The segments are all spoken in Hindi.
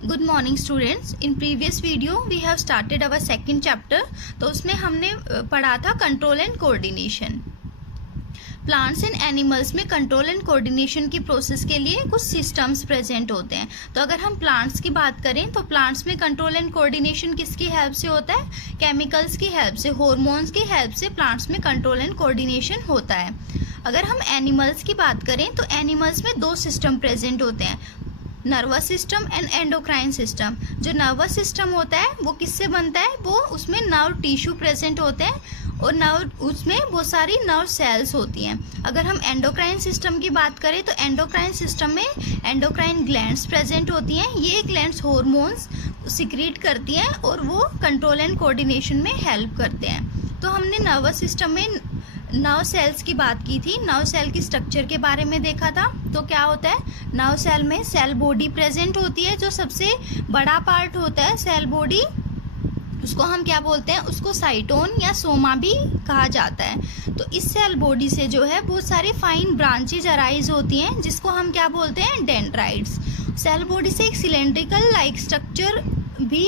Good morning students. In previous video we have started our second chapter. तो उसमें हमने पढ़ा था control and coordination. Plants and animals में कंट्रोल एंड कोऑर्डिनेशन की प्रोसेस के लिए कुछ सिस्टम्स प्रेजेंट होते हैं। तो अगर हम प्लांट्स की बात करें तो प्लांट्स में कंट्रोल एंड कोऑर्डिनेशन किसकी हेल्प से होता है? केमिकल्स की हेल्प से, हार्मोन्स की हेल्प से प्लांट्स में कंट्रोल एंड कोऑर्डिनेशन होता है। अगर हम एनिमल्स की बात करें तो एनिमल्स में दो सिस्टम प्रेजेंट होते हैं, nervous system and endocrine system. जो नर्वस सिस्टम होता है वो किससे बनता है? वो उसमें नर्व टिश्यू प्रेजेंट होते हैं और नर्व उसमें बहुत सारी नर्व सेल्स होती हैं। अगर हम एंडोक्राइन सिस्टम की बात करें तो एंडोक्राइन सिस्टम में एंडोक्राइन ग्लैंड्स प्रेजेंट होती हैं। ये ग्लैंड्स हार्मोन्स सिक्रीट करती हैं और वो कंट्रोल एंड कोऑर्डिनेशन में हेल्प करते हैं। तो हमने नर्वस सिस्टम में नर्व सेल्स की बात की थी, नर्व सेल की स्ट्रक्चर के बारे में देखा था। तो क्या होता है, नर्व सेल में सेल बॉडी प्रेजेंट होती है। जो सबसे बड़ा पार्ट होता है सेल बॉडी, उसको हम क्या बोलते हैं? उसको साइटोन या सोमा भी कहा जाता है। तो इस सेल बॉडी से जो है बहुत सारी फाइन ब्रांचेज अराइज होती हैं, जिसको हम क्या बोलते हैं? डेंड्राइट्स। सेल बॉडी से एक सिलेंड्रिकल लाइक स्ट्रक्चर भी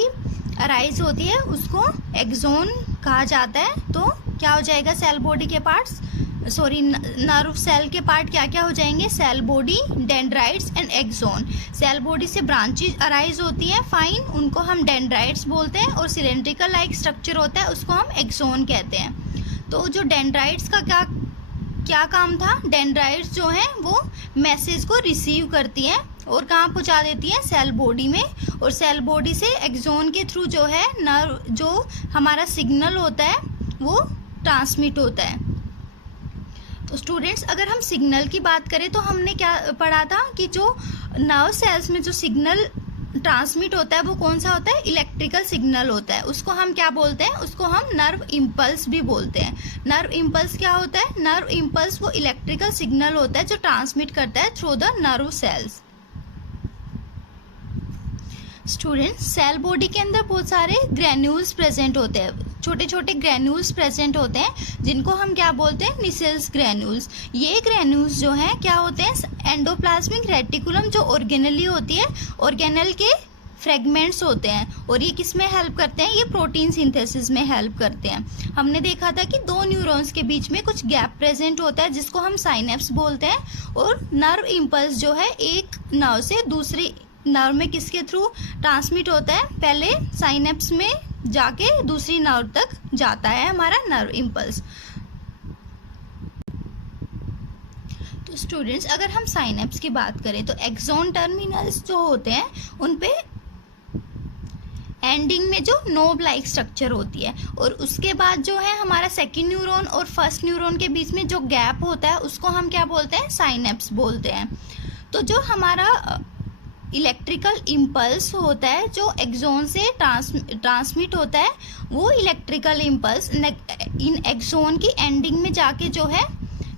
अराइज होती है, उसको एक्सोन कहा जाता है। तो क्या हो जाएगा? सेल बॉडी के पार्ट्स, नर्व सेल के पार्ट क्या क्या हो जाएंगे? Cell body, dendrites and axon. Cell body से ब्रांचेज अराइज होती हैं फाइन, उनको हम डेंड्राइट्स बोलते हैं, और सिलेंड्रिकल लाइक स्ट्रक्चर होता है उसको हम एक्सोन कहते हैं। तो जो डेंड्राइट्स का क्या काम था? डेंड्राइट्स जो हैं वो मैसेज को रिसीव करती हैं और कहाँ पहुँचा देती हैं? सेल बॉडी में। और सेल बॉडी से एक्सोन के थ्रू जो है नर्व, जो हमारा सिग्नल होता है वो ट्रांसमिट होता है। तो स्टूडेंट्स, अगर हम सिग्नल की बात करें तो हमने क्या पढ़ा था कि जो नर्व सेल्स में जो सिग्नल ट्रांसमिट होता है वो कौन सा होता है? इलेक्ट्रिकल सिग्नल होता है। उसको हम क्या बोलते हैं? उसको हम नर्व इम्पल्स भी बोलते हैं। नर्व इम्पल्स क्या होता है? नर्व इम्पल्स वो इलेक्ट्रिकल सिग्नल होता है जो ट्रांसमिट करता है through the nerve cells. Students, cell body के अंदर बहुत सारे ग्रेन्यूल्स प्रेजेंट होते हैं, छोटे छोटे ग्रेन्यूल्स प्रेजेंट होते हैं, जिनको हम क्या बोलते हैं? निसेल्स ग्रेन्यूल्स। ये ग्रेन्यूल्स जो हैं क्या होते हैं? एंडोप्लाज्मिक रेटिकुलम जो ऑर्गेनेली होती है, ऑर्गेनेल के फ्रेगमेंट्स होते हैं। और ये किस में हेल्प करते हैं? ये प्रोटीन सिंथेसिस में हेल्प करते हैं। हमने देखा था कि दो न्यूरॉन्स के बीच में कुछ गैप प्रेजेंट होता है, जिसको हम साइनेप्स बोलते हैं। और नर्व इम्पल्स जो है एक नर्व से दूसरी नर्व में किसके थ्रू ट्रांसमिट होता है? पहले साइनेप्स में जाके दूसरी नर्व तक जाता है हमारा नर्व इम्पल्स। तो स्टूडेंट्स, अगर हम साइनेप्स की बात करें तो एक्सोन टर्मिनल्स जो होते हैं उन पे एंडिंग में जो नोब लाइक स्ट्रक्चर होती है, और उसके बाद जो है हमारा सेकंड न्यूरॉन और फर्स्ट न्यूरॉन के बीच में जो गैप होता है उसको हम क्या बोलते हैं? साइनेप्स बोलते हैं। तो जो हमारा इलेक्ट्रिकल इम्पल्स होता है जो एक्सोन से ट्रांसमिट होता है, वो इलेक्ट्रिकल इम्पल्स इन एक्सोन की एंडिंग में जाके जो है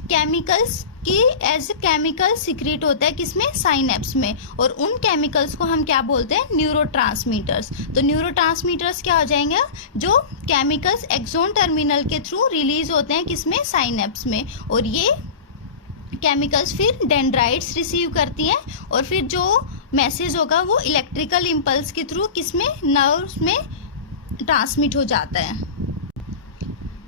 केमिकल्स की एज केमिकल सिक्रीट होता है किसमें? साइनेप्स में। और उन केमिकल्स को हम क्या बोलते हैं? न्यूरोट्रांसमीटर्स। तो न्यूरोट्रांसमीटर्स क्या हो जाएंगे? जो केमिकल्स एक्सोन टर्मिनल के थ्रू रिलीज होते हैं किसमें? साइनेप्स में। और ये केमिकल्स फिर डेंड्राइट्स रिसीव करती हैं, और फिर जो मैसेज होगा वो इलेक्ट्रिकल इम्पल्स के थ्रू किसमें? नर्व्स में ट्रांसमिट हो जाता है।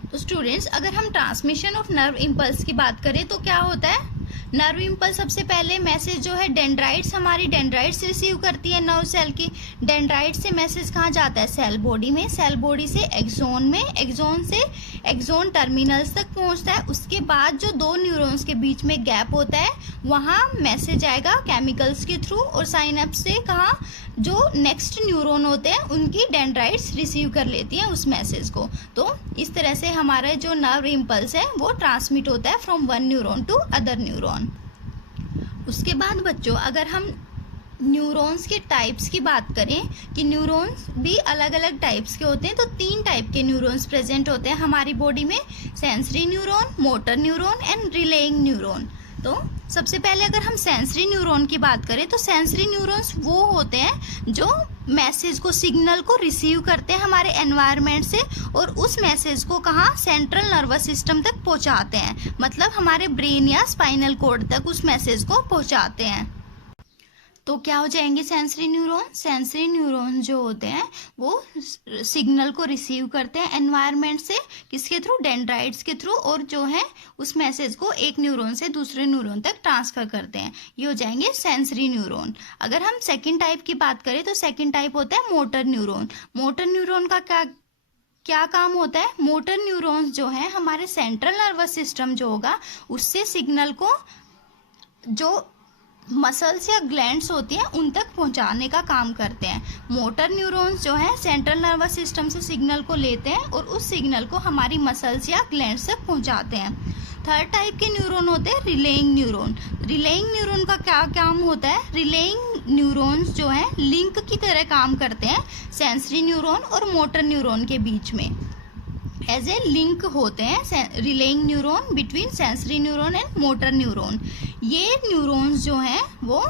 तो स्टूडेंट्स, अगर हम ट्रांसमिशन ऑफ नर्व इम्पल्स की बात करें तो क्या होता है? नर्व इम्पल्स सबसे पहले मैसेज जो है डेंड्राइट्स, हमारी डेंड्राइट्स रिसीव करती है नर्व सेल की। डेंड्राइट से मैसेज कहाँ जाता है? सेल बॉडी में। सेल बॉडी से एक्सोन में, एक्सोन से एक्सोन टर्मिनल्स तक पहुँचता है। उसके बाद जो दो न्यूरॉन्स के बीच में गैप होता है वहाँ मैसेज आएगा केमिकल्स के थ्रू, और साइनेप्स से कहाँ जो नेक्स्ट न्यूरॉन होते हैं उनकी डेंड्राइट्स रिसीव कर लेती हैं उस मैसेज को। तो इस तरह से हमारा जो नर्व इम्पल्स है वो ट्रांसमिट होता है from one neuron to other neuron. उसके बाद बच्चों, अगर हम न्यूरॉन्स के टाइप्स की बात करें कि न्यूरॉन्स भी अलग अलग टाइप्स के होते हैं, तो 3 टाइप के न्यूरॉन्स प्रेजेंट होते हैं हमारी बॉडी में: sensory neuron, motor neuron and relaying neuron. तो सबसे पहले अगर हम सेंसरी न्यूरॉन की बात करें तो सेंसरी न्यूरॉन्स वो होते हैं जो मैसेज को, सिग्नल को रिसीव करते हैं हमारे एनवायरनमेंट से, और उस मैसेज को कहाँ? सेंट्रल नर्वस सिस्टम तक पहुंचाते हैं, मतलब हमारे ब्रेन या स्पाइनल कॉर्ड तक उस मैसेज को पहुंचाते हैं। तो क्या हो जाएंगे सेंसरी न्यूरॉन? सेंसरी न्यूरॉन जो होते हैं वो सिग्नल को रिसीव करते हैं एनवायरनमेंट से, किसके थ्रू? डेंड्राइट्स के थ्रू, और जो है उस मैसेज को एक न्यूरॉन से दूसरे न्यूरॉन तक ट्रांसफर करते हैं। ये हो जाएंगे सेंसरी न्यूरॉन। अगर हम सेकंड टाइप की बात करें तो सेकंड टाइप होता है मोटर न्यूरॉन। मोटर न्यूरॉन का क्या काम होता है? मोटर न्यूरॉन्स जो है हमारे सेंट्रल नर्वस सिस्टम जो होगा उससे सिग्नल को जो मसल्स या ग्लैंड्स होती हैं उन तक पहुंचाने का काम करते हैं। मोटर न्यूरॉन्स जो है सेंट्रल नर्वस सिस्टम से सिग्नल को लेते हैं और उस सिग्नल को हमारी मसल्स या ग्लैंड्स तक पहुंचाते हैं। थर्ड टाइप के न्यूरॉन होते हैं रिलेइंग न्यूरॉन। रिलेइंग न्यूरॉन का क्या काम होता है? रिलेइंग न्यूरॉन्स जो है लिंक की तरह काम करते हैं सेंसरी न्यूरॉन और मोटर न्यूरॉन के बीच में। एज ए लिंक होते हैं relaying neuron between sensory neuron and motor neuron. ये न्यूरॉन्स जो हैं वो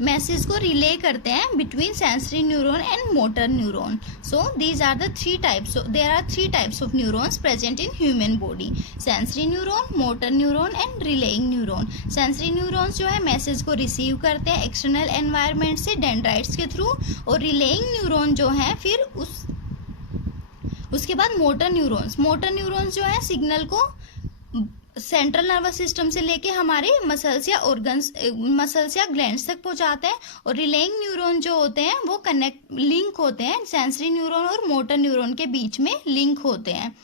मैसेज को रिले करते हैं between sensory neuron and motor neuron. So these are the three types, there are three types of neurons present in human body: sensory neuron, motor neuron and relaying neuron. Sensory neurons जो है मैसेज को रिसीव करते हैं एक्सटर्नल एनवायरनमेंट से डेंड्राइट्स के थ्रू, और रिलेइंग न्यूरॉन जो है फिर उसके बाद मोटर न्यूरॉन्स जो है सिग्नल को सेंट्रल नर्वस सिस्टम से लेके हमारे मसल्स या ग्लैंड्स तक पहुंचाते हैं। और रिलेइंग न्यूरॉन जो होते हैं वो लिंक होते हैं सेंसरी न्यूरॉन और मोटर न्यूरॉन के बीच में लिंक होते हैं।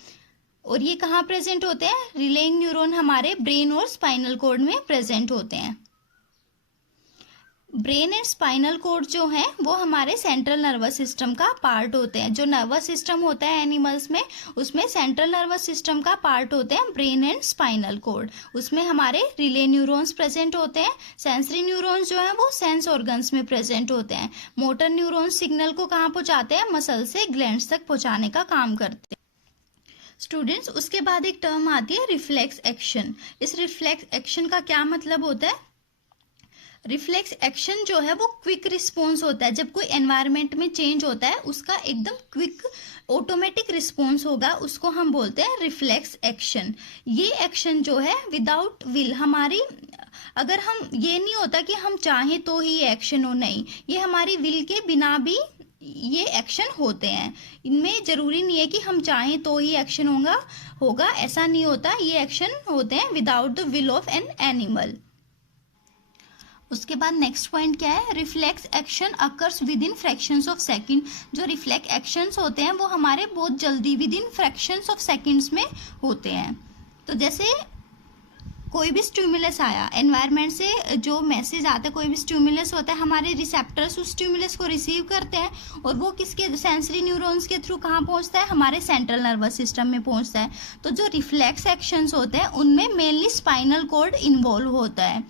और ये कहाँ प्रेजेंट होते हैं? रिलेइंग न्यूरॉन हमारे ब्रेन और स्पाइनल कॉर्ड में प्रेजेंट होते हैं। ब्रेन एंड स्पाइनल कॉर्ड जो है वो हमारे सेंट्रल नर्वस सिस्टम का पार्ट होते हैं। जो नर्वस सिस्टम होता है एनिमल्स में उसमें सेंट्रल नर्वस सिस्टम का पार्ट होते हैं ब्रेन एंड स्पाइनल कॉर्ड। उसमें हमारे रिले न्यूरॉन्स प्रेजेंट होते हैं। सेंसरी न्यूरॉन्स जो है वो सेंस ऑर्गन्स में प्रेजेंट होते हैं। मोटर न्यूरॉन्स सिग्नल को कहाँ पहुँचाते हैं? मसल से ग्लैंड्स तक पहुँचाने का काम करते हैं। स्टूडेंट्स, उसके बाद एक टर्म आती है रिफ्लेक्स एक्शन। इस रिफ्लेक्स एक्शन का क्या मतलब होता है? रिफ्लेक्स एक्शन जो है वो क्विक रिस्पॉन्स होता है। जब कोई एनवायरनमेंट में चेंज होता है उसका एकदम क्विक ऑटोमेटिक रिस्पॉन्स होगा, उसको हम बोलते हैं रिफ्लेक्स एक्शन। ये एक्शन जो है विदाउट विल हमारी, अगर हम, ये नहीं होता कि हम चाहें तो ही ये एक्शन हो, नहीं, ये हमारी विल के बिना भी ये एक्शन होते हैं। इनमें जरूरी नहीं है कि हम चाहें तो ही एक्शन होगा, ऐसा नहीं होता। ये एक्शन होते हैं without the will of an animal. उसके बाद नेक्स्ट पॉइंट क्या है? Reflex action occurs with in fractions of second. जो रिफ्लेक्स एक्शंस होते हैं वो हमारे बहुत जल्दी with in fractions of seconds में होते हैं। तो जैसे कोई भी स्टिमुलस आया एनवायरनमेंट से, जो मैसेज आता है, कोई भी स्टिमुलस होता है, हमारे रिसेप्टर्स उस स्टिमुलस को रिसीव करते हैं और वो किसके? सेंसरी न्यूरॉन्स के थ्रू कहाँ पहुँचता है? हमारे सेंट्रल नर्वस सिस्टम में पहुँचता है। तो जो रिफ्लेक्स एक्शंस होते हैं उनमें मेनली स्पाइनल कॉर्ड इन्वॉल्व होता है।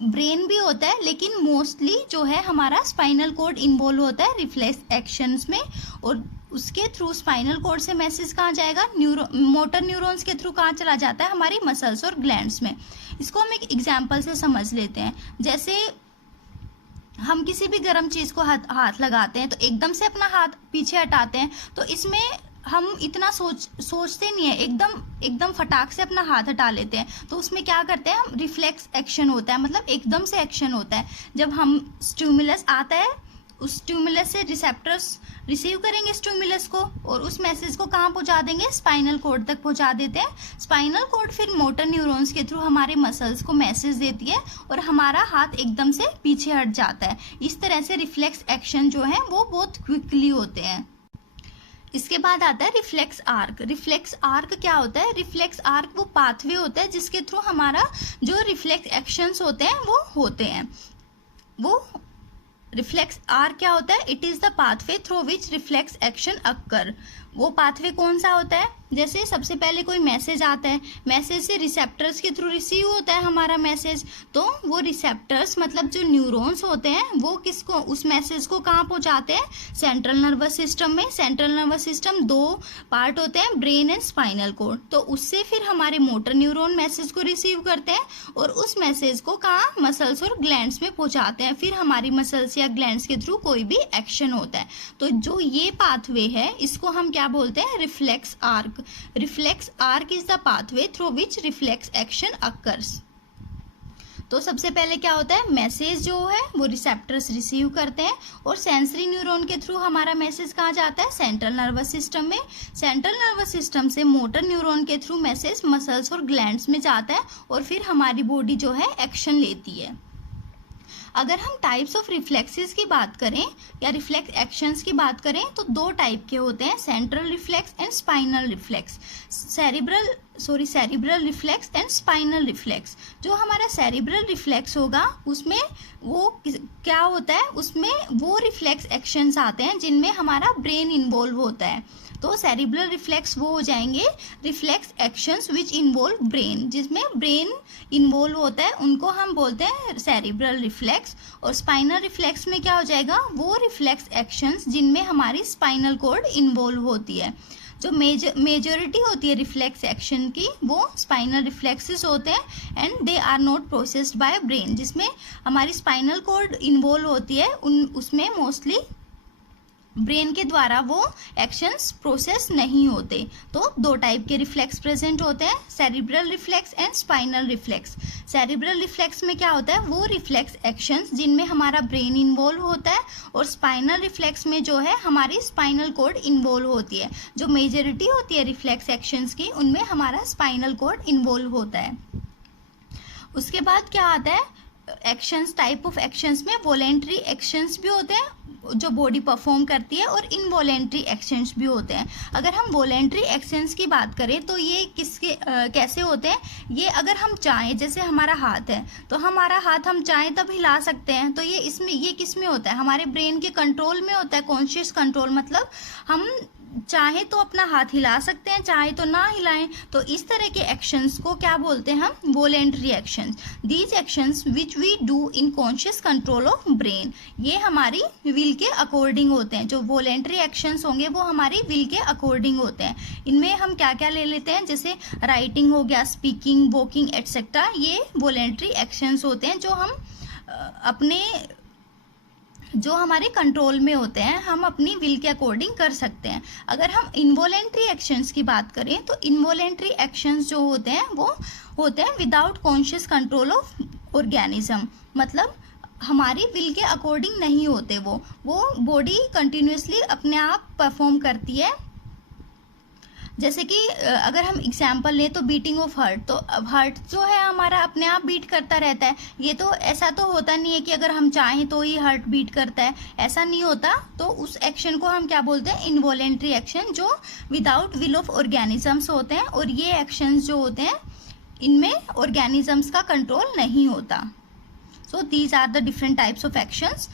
ब्रेन भी होता है लेकिन मोस्टली जो है हमारा स्पाइनल कॉर्ड इन्वॉल्व होता है रिफ्लेक्स एक्शंस में। और उसके थ्रू स्पाइनल कॉर्ड से मैसेज कहाँ जाएगा? मोटर न्यूरॉन्स के थ्रू कहाँ चला जाता है? हमारी मसल्स और ग्लैंड्स में। इसको हम एक एग्जांपल से समझ लेते हैं। जैसे हम किसी भी गर्म चीज़ को हाथ लगाते हैं तो एकदम से अपना हाथ पीछे हटाते हैं, तो इसमें हम इतना सोचते नहीं है, एकदम फटाक से अपना हाथ हटा लेते हैं। तो उसमें क्या करते हैं हम? रिफ्लेक्स एक्शन होता है, मतलब एकदम से एक्शन होता है। जब हम स्टिमुलस आता है उस स्टिमुलस से रिसेप्टर्स रिसीव करेंगे स्टिमुलस को और उस मैसेज को कहाँ पहुँचा देंगे? स्पाइनल कॉर्ड तक पहुँचा देते हैं। स्पाइनल कॉर्ड फिर मोटर न्यूरॉन्स के थ्रू हमारे मसल्स को मैसेज देती है और हमारा हाथ एकदम से पीछे हट जाता है। इस तरह से रिफ्लेक्स एक्शन जो है वो बहुत क्विकली होते हैं। इसके बाद आता है रिफ्लेक्स आर्क। रिफ्लेक्स आर्क क्या होता है? रिफ्लेक्स आर्क वो पाथवे होता है जिसके थ्रू हमारा जो रिफ्लेक्स एक्शंस होते हैं वो होते हैं। वो रिफ्लेक्स आर्क क्या होता है? It is the pathway through which reflex action occur. वो पाथवे कौन सा होता है? जैसे सबसे पहले कोई मैसेज आता है, मैसेज से रिसेप्टर्स के थ्रू रिसीव होता है हमारा मैसेज, तो वो रिसेप्टर्स मतलब जो न्यूरॉन्स होते हैं वो किसको, उस मैसेज को कहाँ पहुँचाते हैं? सेंट्रल नर्वस सिस्टम में। सेंट्रल नर्वस सिस्टम दो पार्ट होते हैं, ब्रेन एंड स्पाइनल कॉर्ड। तो उससे फिर हमारे मोटर न्यूरॉन मैसेज को रिसीव करते हैं और उस मैसेज को कहाँ? मसल्स और ग्लैंड्स में पहुँचाते हैं। फिर हमारी मसल्स या ग्लैंड्स के थ्रू कोई भी एक्शन होता है। तो जो ये पाथवे है इसको हम क्या बोलते हैं? Reflex arc. Reflex arc is the pathway through which reflex action occurs. तो सबसे पहले क्या होता है, मैसेज जो है वो रिसेप्टर्स रिसीव करते हैं और सेंसरी न्यूरॉन के थ्रू हमारा मैसेज कहाँ जाता है, सेंट्रल नर्वस सिस्टम में। सेंट्रल नर्वस सिस्टम से मोटर न्यूरॉन के थ्रू मैसेज मसल्स और ग्लैंड्स में जाता है और फिर हमारी बॉडी जो है एक्शन लेती है। अगर हम टाइप्स ऑफ रिफ्लेक्सेस की बात करें या रिफ्लेक्स एक्शंस की बात करें तो दो टाइप के होते हैं, central reflex and spinal reflex. Cerebral reflex and spinal reflex. जो हमारा सेरिब्रल रिफ्लेक्स होगा उसमें वो क्या होता है, उसमें वो रिफ्लेक्स एक्शंस आते हैं जिनमें हमारा ब्रेन इन्वॉल्व होता है। तो सेरिब्रल रिफ्लेक्स वो हो जाएंगे reflex actions which involve brain, जिसमें ब्रेन इन्वॉल्व होता है, उनको हम बोलते हैं सेरिब्रल रिफ्लेक्स। और स्पाइनल रिफ्लेक्स में क्या हो जाएगा, वो रिफ्लेक्स एक्शंस जिनमें हमारी स्पाइनल कॉर्ड इन्वॉल्व होती है। जो मेजोरिटी होती है रिफ्लेक्स एक्शन की वो स्पाइनल रिफ्लेक्सेस होते हैं and they are not processed by brain, जिसमें हमारी स्पाइनल कॉर्ड इन्वॉल्व होती है उसमें मोस्टली ब्रेन के द्वारा वो एक्शंस प्रोसेस नहीं होते। तो दो टाइप के रिफ्लेक्स प्रेजेंट होते हैं, cerebral reflex and spinal reflex. Cerebral reflex में क्या होता है, वो रिफ्लेक्स एक्शंस जिनमें हमारा ब्रेन इन्वॉल्व होता है और स्पाइनल रिफ्लेक्स में जो है हमारी स्पाइनल कॉर्ड इन्वॉल्व होती है। जो मेजॉरिटी होती है रिफ्लेक्स एक्शंस की उनमें हमारा स्पाइनल कॉर्ड इन्वॉल्व होता है। उसके बाद क्या आता है, एक्शंस, टाइप ऑफ एक्शंस में वॉलेंट्री एक्शंस भी होते हैं जो बॉडी परफॉर्म करती है और इनवॉलेंट्री एक्शंस भी होते हैं। अगर हम वॉलेंट्री एक्शंस की बात करें तो ये कैसे होते हैं, ये अगर हम चाहें, जैसे हमारा हाथ है तो हमारा हाथ हम चाहें तब हिला सकते हैं, तो ये किस में होता है, हमारे ब्रेन के कंट्रोल में होता है, कॉन्शियस कंट्रोल। मतलब हम चाहे तो अपना हाथ हिला सकते हैं, चाहे तो ना हिलाएं। तो इस तरह के एक्शंस को क्या बोलते हैं हम, voluntary actions. These actions which we do in conscious control of brain, ये हमारी विल के अकॉर्डिंग होते हैं। जो वॉलेंट्री एक्शंस होंगे वो हमारी विल के अकॉर्डिंग होते हैं। इनमें हम क्या क्या ले लेते हैं, जैसे राइटिंग हो गया, स्पीकिंग, वॉकिंग एटसेट्रा, ये वॉलेंट्री एक्शंस होते हैं जो हमारे कंट्रोल में होते हैं, हम अपनी विल के अकॉर्डिंग कर सकते हैं। अगर हम इनवॉलेंट्री एक्शंस की बात करें तो इनवॉलेंट्री एक्शंस जो होते हैं वो होते हैं without conscious control of organism. मतलब हमारी विल के अकॉर्डिंग नहीं होते, वो बॉडी कंटिन्यूसली अपने आप परफॉर्म करती है। जैसे कि अगर हम एग्जाम्पल लें तो बीटिंग ऑफ हार्ट, तो हार्ट जो है हमारा अपने आप बीट करता रहता है। ये तो ऐसा तो होता नहीं है कि अगर हम चाहें तो ही हार्ट बीट करता है, ऐसा नहीं होता। तो उस एक्शन को हम क्या बोलते हैं, इनवॉलेंट्री एक्शन, जो विदाउट विल ऑफ ऑर्गेनिजम्स होते हैं। और ये एक्शंस जो होते हैं इनमें ऑर्गेनिजम्स का कंट्रोल नहीं होता। So these are the different types of actions.